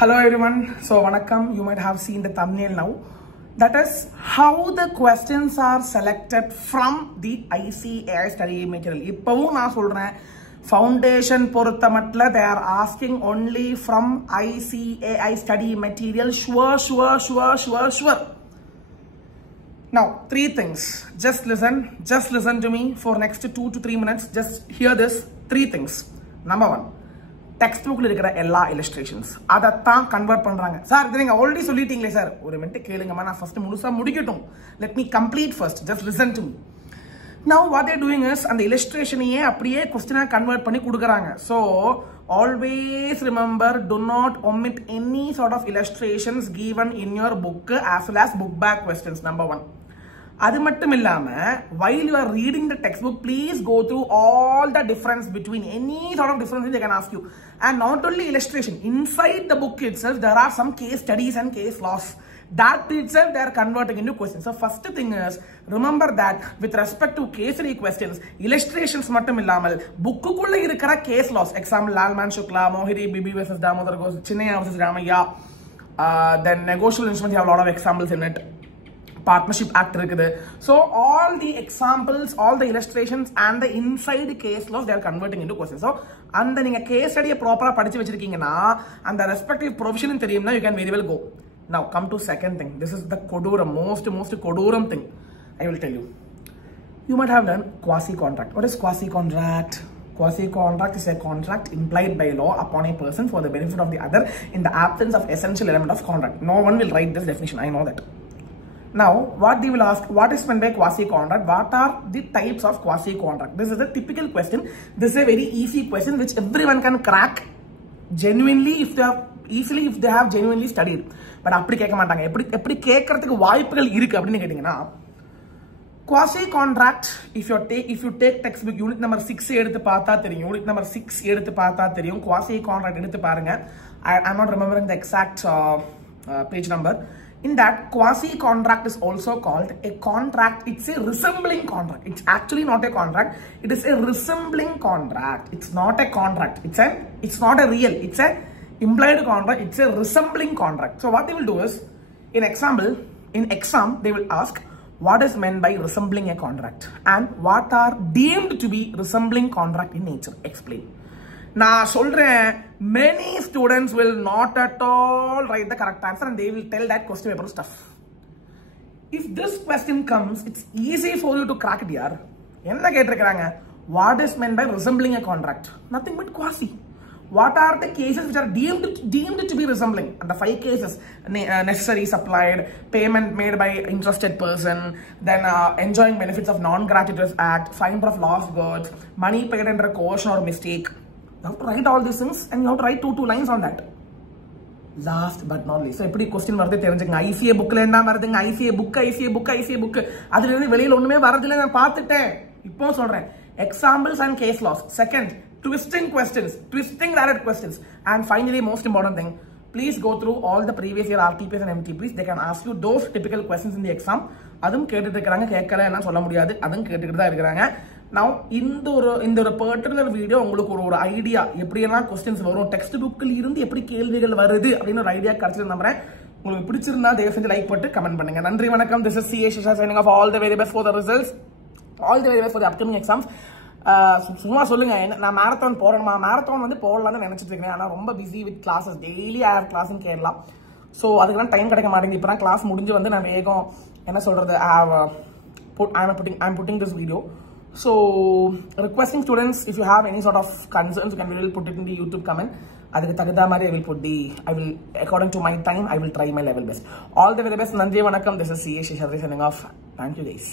Hello everyone. So vanakkam, you might have seen the thumbnail now. That is how the questions are selected from the ICAI study material. Ippavum na solren foundation poruthamatla they are asking only from ICAI study material. Sure. Now, three things. Just listen to me for next 2 to 3 minutes. Just hear this. Three things. Number one. Textbook la irukra ella illustrations adatha convert பண்றாங்க sir இது நீங்க already சொல்லிட்டீங்களே sir ஒரு minute கேளுங்கமா நான் first முழுசா முடிக்கட்டும் let me complete first just listen to me now what they are doing is and the illustration ஏ அப்படியே question convert பண்ணி கொடுக்கறாங்க so always remember do not omit any sort of illustrations given in your book as well as book back questions number 1 அது மட்டும் இல்லாம while you are reading the textbook please go through all the difference between any sort of difference they can ask you and not only illustration inside the book itself there are some case studies and case laws that itself they are converting into questions so first thing is remember that with respect to case study questions illustrations மட்டும் இல்லாமல் புக்குக்குள்ள இருக்கிற case laws example lalman shukla mohiri bibi versus damodar ghosh chinnaya versus ramayya then negotiable instruments you have a lot of examples in it partnership act இருக்குது so all the examples all the illustrations and the inside case laws they are converting into questions so அந்த நீங்க case study proper படிச்சு வச்சிருக்கீங்கனா அந்த respective provision தெரியும்னா you can very well go now come to second thing this is the koduram most koduram thing I will tell you you might have learned quasi contract what is quasi contract Quasi contract is a contract implied by law upon a person for the benefit of the other in the absence of essential element of contract no one will write this definition I know that now, what they will ask, what is meant by quasi-contract? What are the types of quasi-contract? This is a typical question. This is a very easy question which everyone can crack genuinely if they have genuinely studied. But appadi kekka maatanga. Eppadi kekkuradhukku vaayippugal irukku appdinu kettingana. Quasi-contract, if you take textbook unit number 6 eduthu paatha theriyum. Unit number 6 eduthu paatha theriyum. Quasi-contract eduthu paarenga. I am not remembering the exact page number. In that, quasi-contract is also called a contract. It's a resembling contract. It's actually not a contract. It is a resembling contract. It's not a contract. It's not a real. It's a implied contract. It's a resembling contract. So what they will do is, in exam, they will ask, what is meant by resembling a contract? And what are deemed to be resembling contract in nature? Explain. நான் சொல்றேன் many students will not at all write the correct answer and they will tell that question paper stuff if this question comes it's easy for you to crack it yaar enna ketirukkranga what is meant by resembling a contract nothing but quasi what are the cases which are deemed to be resembling and the 5 cases necessary supplied payment made by interested person then enjoying benefits of non-gratuitous act finder of lost goods money paid under coercion or mistake you have to write all these things and you have to write two lines on that. Last but not least. So, எப்படி question வருது தெரிஞ்சுங்க ICA bookல என்ன வருதுங்க ICA book அதுல இருந்து வெளியில ஒண்ணுமே வரதில்லை நான் பார்த்துட்டேன் இப்போ சொல்றேன் examples and case laws second twisting direct questions and finally most important thing please go through all the previous year RTPs and MTPs they can ask you those typical questions in the exam அதுவும் கேட்டுட்டு இருக்காங்க கேட்கல என்ன சொல்ல முடியாது அதுவும் கேட்டுக்கிட்டு தான் இருக்காங்க now இந்த ஒரு particular video உங்களுக்கு ஒரு ஐடியா எப்படியெல்லாம் क्वेश्चंस வரும் டெக்ஸ்ட் புக்ல இருந்து எப்படி கேள்விகள் வருது அப்படின ஒரு ஐடியா கிடைச்சிருந்தா நம்புறேன் உங்களுக்கு பிடிச்சிருந்தா தயவு செஞ்சு லைக் போட்டு கமெண்ட் பண்ணுங்க நன்றி வணக்கம் this is CA Shishar signing off all the very best for the results all the very best for the upcoming exams சும்மா சொல்லுங்க நான் மாரத்தான் போறேன்மா மாரத்தான் வந்து போடலாம்னு நினைச்சிட்டு இருக்கேன் ஆனா ரொம்ப busy with classes daily I have class in Kerala so அதுக்கெல்லாம் டைம் கிடைக்க மாட்டேங்குது இப்பதான் கிளாஸ் முடிஞ்சு வந்து நான் வேகம் என்ன சொல்றது I'm putting this video so requesting students if you have any sort of concerns you can really put it in the YouTube comment adukku tagudha mari I will according to my time I will try my level best all the very best nandri vanakkam this is CA Shishar signing off thank you guys